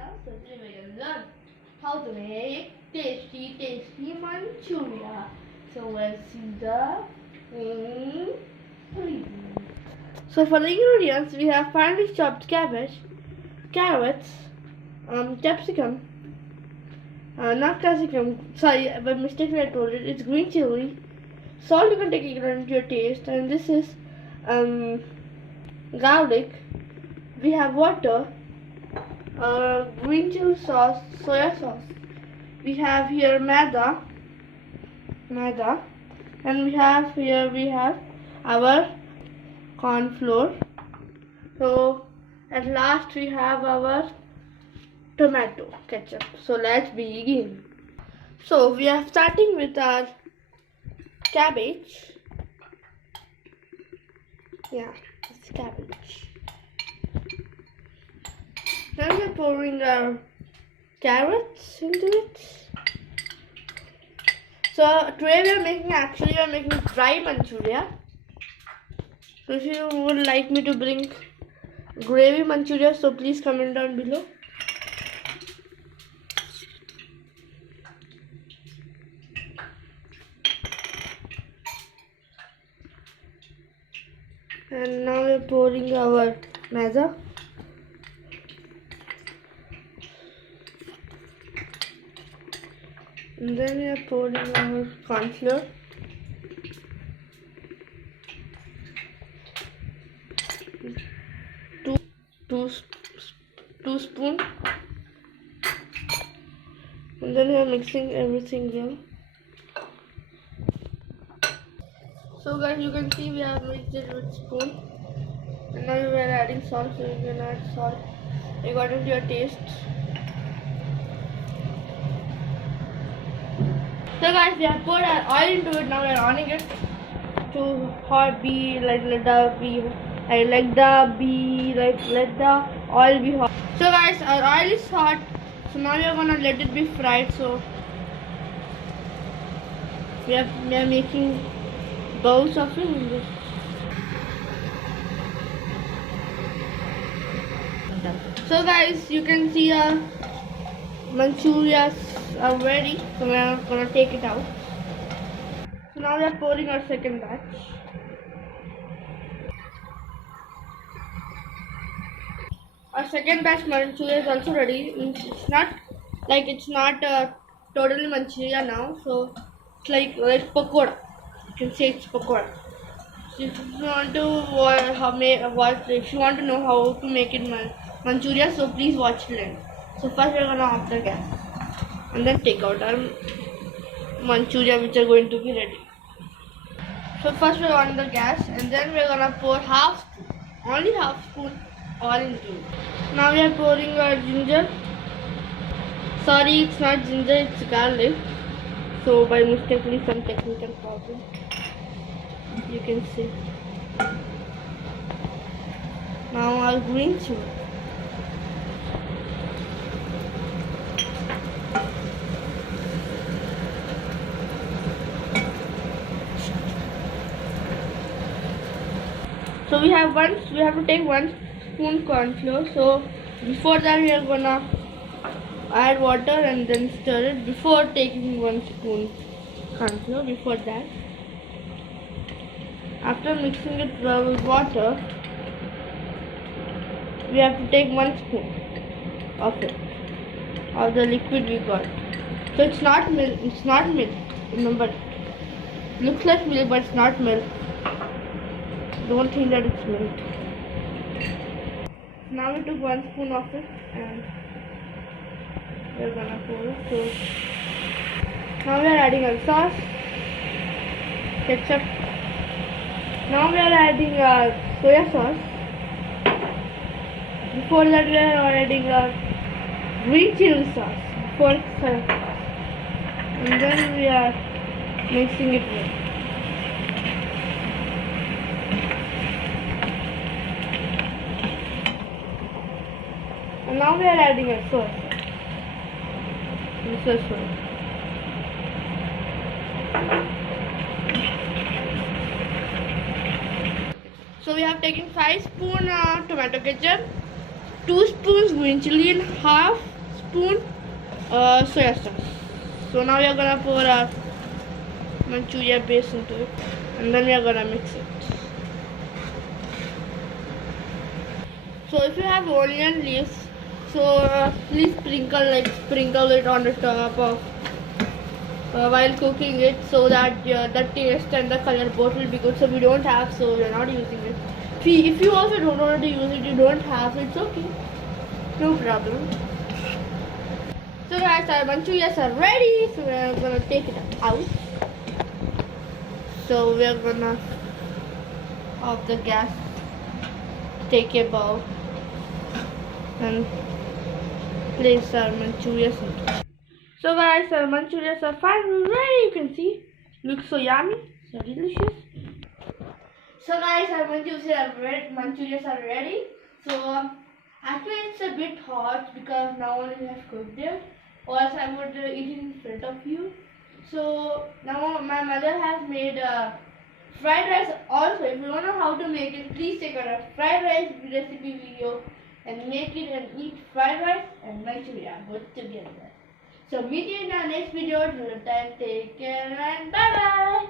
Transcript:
channel. So today we're going to learn how to make tasty Manchuriya. So let's see the ingredients. So for the ingredients, we have finely chopped cabbage, carrots, capsicum, not capsicum, sorry, by mistake I told it, it's green chili, salt you can take according to your taste, and this is garlic, we have water, green chili sauce, soya sauce, we have here maida, and we have our corn flour. So at last we have our tomato ketchup. So let's begin. So we are starting with our cabbage. Yeah, it's cabbage. Then we're pouring our carrots into it. So today we are making dry Manchuriya. So if you would like me to bring gravy Manchuriya, so please comment down below. And now we are pouring our maida. And then we are pouring our corn flour. Two spoons. And then we are mixing everything well. So guys, you can see we have mixed it with spoon. And now we are adding salt, so you can add salt according to your taste. So guys, we have poured our oil into it. Now we are on it to hot be let the oil be hot. So guys, our oil is hot. So now we are gonna let it be fried. So we are making bowls of it. So guys, you can see our Manchurias are ready. So we are gonna take it out. So now we are pouring our second batch. Our second batch Manchuriya is also ready. It's not totally Manchuriya now. So it's like pakoda. You can say it's pakoda. So if you want to know how to make it Manchuriya, so please watch till end. So first we're gonna off the gas and then take out our Manchuriya which are going to be ready. So first we're on the gas and then we're gonna pour only half spoon oil into it. Now we are pouring our ginger. Sorry, it's not ginger, it's garlic. So by mistakenly some technical problem. You can see. Now our green chili. So we have to take 1 spoon corn flour. So before that we are gonna add water and then stir it before taking 1 spoon corn flour. Before that, after mixing it well with water, we have to take 1 spoon of the liquid we got. So it's not milk. Remember, it looks like milk, but it's not milk. Don't think that it's milk. Now we took 1 spoon of it and we're gonna pour it. So now we are adding our sauce, ketchup. Now we are adding our soya sauce. Before that we are adding our green chili sauce. And then we are mixing it well. And now we are adding our sauce. This is one. So we have taken 5 spoon tomato ketchup, 2 spoons green chili and half spoon soya sauce. So now we are gonna pour our Manchuria base into it, and then we are gonna mix it. So if you have onion leaves, so please sprinkle it on the top of while cooking it, so that the taste and the color both will be good. So we don't have, so we are not using it. If you also don't want to use it, you don't have, so it's okay, no problem. So guys, our Manchurias are ready, so we are gonna take it out. So we are gonna off the gas, take a bowl, and place our Manchurias into it. So guys, our Manchurias are finally ready. You can see, looks so yummy, so delicious. So guys, our Manchurias are ready. So actually it's a bit hot because now only we have cooked it, or else I would eat it in front of you. So now my mother has made fried rice also. If you want to know how to make it, please check out our fried rice recipe video and make it and eat fried rice and Manchuria both together. So meet you in our next video. Till the time, take care and bye bye.